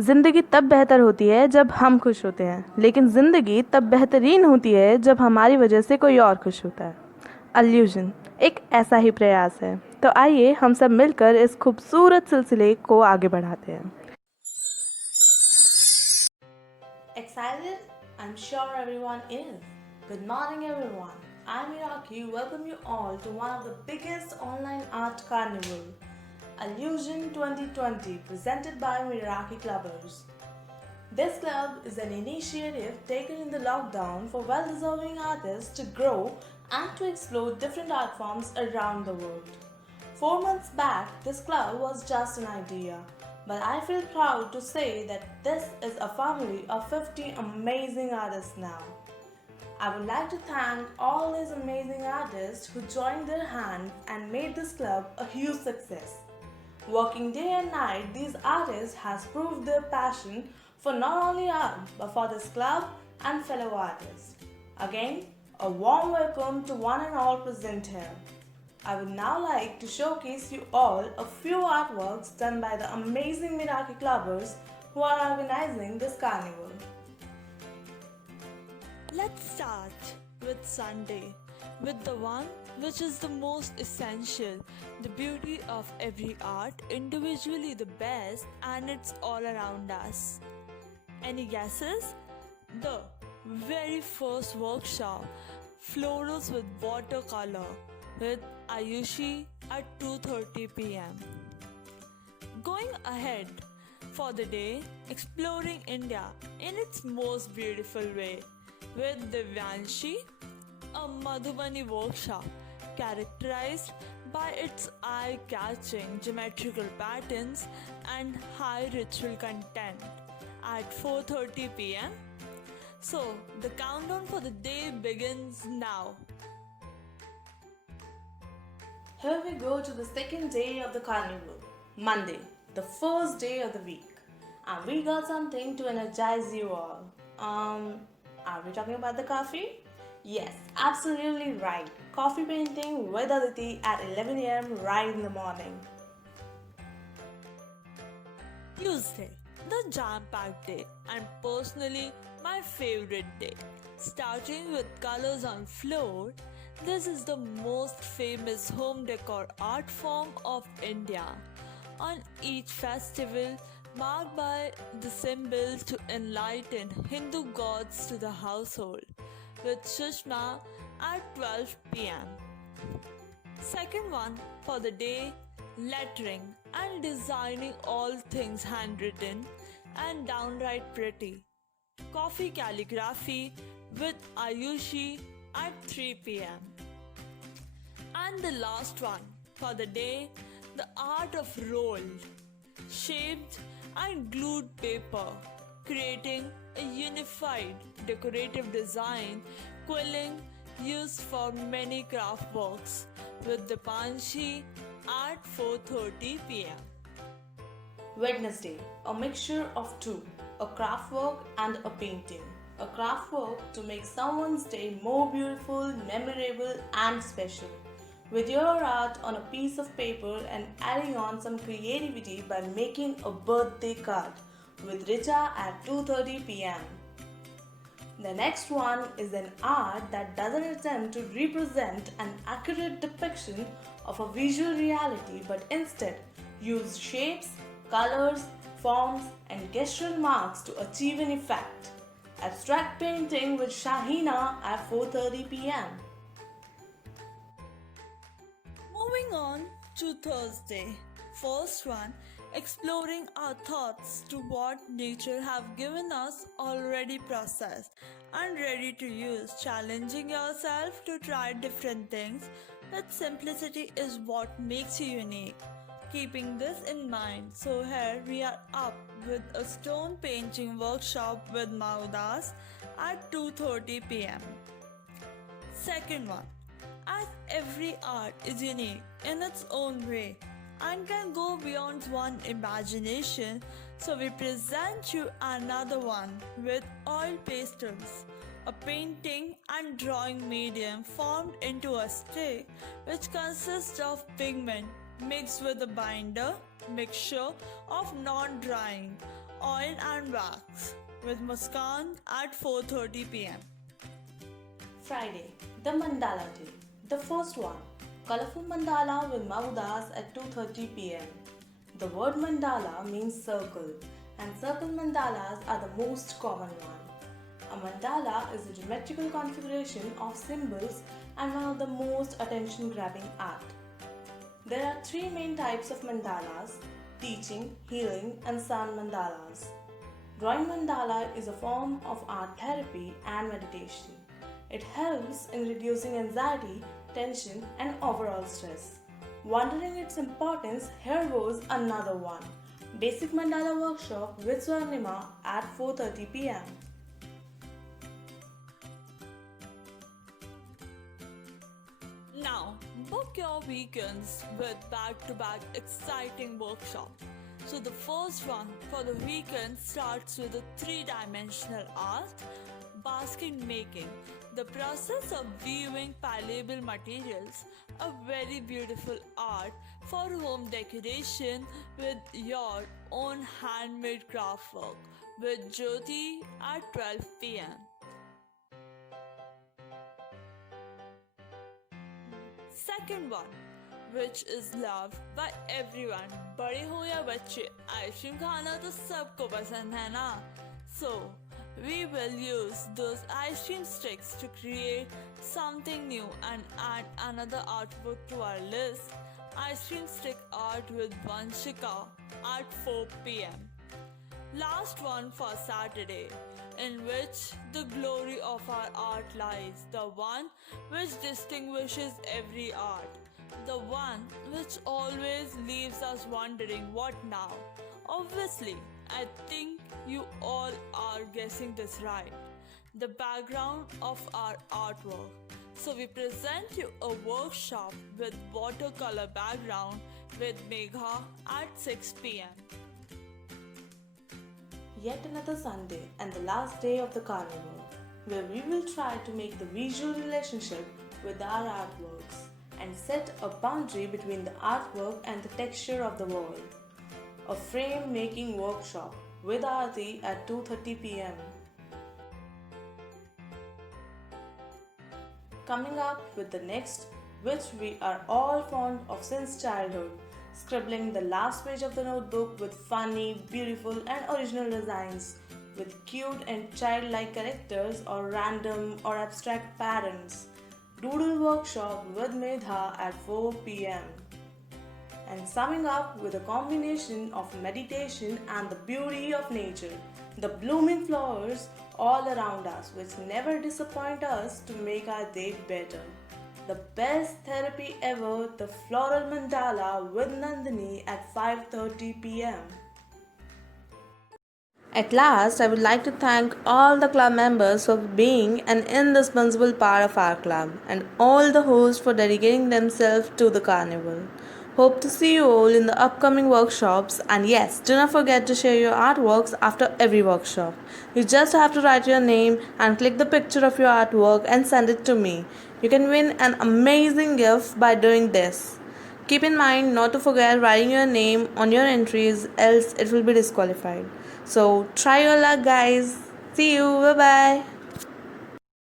ज़िंदगी तब बेहतर होती है जब हम खुश होते हैं, लेकिन ज़िंदगी तब बेहतरीन होती है जब हमारी वजह से कोई और खुश होता है। अल्यूजन एक ऐसा ही प्रयास है। तो आइए हम सब मिलकर इस खूबसूरत सिलसिले को आगे बढ़ाते हैं। Excited? I'm sure everyone is. Good morning, everyone. I'm Iraqi. Welcome you all to one of the biggest online art carnival, Illusion 2020, presented by Miraki Clubbers. This club is an initiative taken in the lockdown for well deserving artists to grow and to explore different art forms around the world. 4 months back, this club was just an idea, but I feel proud to say that this is a family of 50 amazing artists now. I would like to thank all these amazing artists who joined their hands and made this club a huge success. Working day and night, these artists has proved their passion for not only art but for this club and fellow artists. Again, a warm welcome to one and all present here. I would now like to showcase you all a few artworks done by the amazing Miraki Clubbers who are organizing this carnival. Let's start with Sunday, with the one which is the most essential, the beauty of every art, individually the best, and it's all around us. Any guesses? The very first workshop, Florals with Watercolor, with Ayushi at 2:30 pm. Going ahead for the day, exploring India in its most beautiful way, with Divyanshi, a Madhubani workshop characterized by its eye-catching geometrical patterns and high ritual content at 4:30 pm. So, the countdown for the day begins now. Here we go to the second day of the carnival, Monday, the first day of the week. And we got something to energize you all. Are we talking about the coffee? Yes, absolutely right. Coffee painting with Aditi at 11 am right in the morning. Tuesday, the jam-packed day, and personally my favorite day. Starting with colors on floor, this is the most famous home decor art form of India. On each festival, marked by the symbol to enlighten Hindu gods to the household, with Sushma at 12 pm. Second one for the day, lettering and designing all things handwritten and downright pretty. Coffee calligraphy with Ayushi at 3 pm. And the last one for the day, the art of rolled, shaped and glued paper, creating a unified decorative design quilling used for many craft works with the Panchi at 4:30 pm. Wednesday, a mixture of two, a craft work and a painting. A craft work to make someone's day more beautiful, memorable, and special. With your art on a piece of paper and adding on some creativity by making a birthday card with Richa at 2:30 pm. The next one is an art that doesn't attempt to represent an accurate depiction of a visual reality but instead use shapes, colors, forms, and gestural marks to achieve an effect. Abstract painting with Shahina at 4:30 pm. Moving on to Thursday. First one, exploring our thoughts to what nature have given us already processed and ready to use, challenging yourself to try different things. That simplicity is what makes you unique. Keeping this in mind, so here we are up with a stone painting workshop with Maudas at 2:30 pm. Second one, as every art is unique in its own way and can go beyond one's imagination, so we present you another one with oil pastels, a painting and drawing medium formed into a stick which consists of pigment mixed with a binder mixture of non-drying Oil and Wax with Muskan at 4:30 pm. Friday, the Mandala Day. The first one, colorful mandala with Maudas at 2:30 pm. The word mandala means circle, and circle mandalas are the most common one. A mandala is a geometrical configuration of symbols and one of the most attention-grabbing art. There are three main types of mandalas: teaching, healing, and sound mandalas. Drawing mandala is a form of art therapy and meditation. It helps in reducing anxiety, tension, and overall stress. Wondering its importance, here goes another one. Basic Mandala Workshop with Swarnima at 4:30 pm. Now, book your weekends with back-to-back exciting workshops. So the first one for the weekend starts with a three-dimensional art, basket making, the process of weaving palleable materials, a very beautiful art for home decoration with your own handmade craft work with Jyoti at 12 pm. Second one, which is loved by everyone, बड़े हो या बच्चे, ice cream खाना तो सबको पसंद है ना. So, we will use those ice cream sticks to create something new and add another artwork to our list. Ice cream stick art with Vanshika at 4 pm. Last one for Saturday, in which the glory of our art lies, the one which distinguishes every art, the one which always leaves us wondering what now. Obviously, I think you all are guessing this right. The background of our artwork. So we present you a workshop with watercolor background with Megha at 6 pm. Yet another Sunday and the last day of the carnival, where we will try to make the visual relationship with our artworks and set a boundary between the artwork and the texture of the wall. A frame making workshop with Aarti at 2:30 pm. Coming up with the next, which we are all fond of since childhood, scribbling the last page of the notebook with funny, beautiful, and original designs, with cute and childlike characters or random or abstract patterns. Doodle workshop with Medha at 4 pm. And summing up with a combination of meditation and the beauty of nature, the blooming flowers all around us, which never disappoint us to make our day better. The best therapy ever, the floral mandala with Nandini at 5:30 pm. At last, I would like to thank all the club members for being an indispensable part of our club and all the hosts for dedicating themselves to the carnival. Hope to see you all in the upcoming workshops, and yes, do not forget to share your artworks after every workshop. You just have to write your name and click the picture of your artwork and send it to me. You can win an amazing gift by doing this. Keep in mind not to forget writing your name on your entries, else it will be disqualified. So try your luck, guys. See you. Bye bye.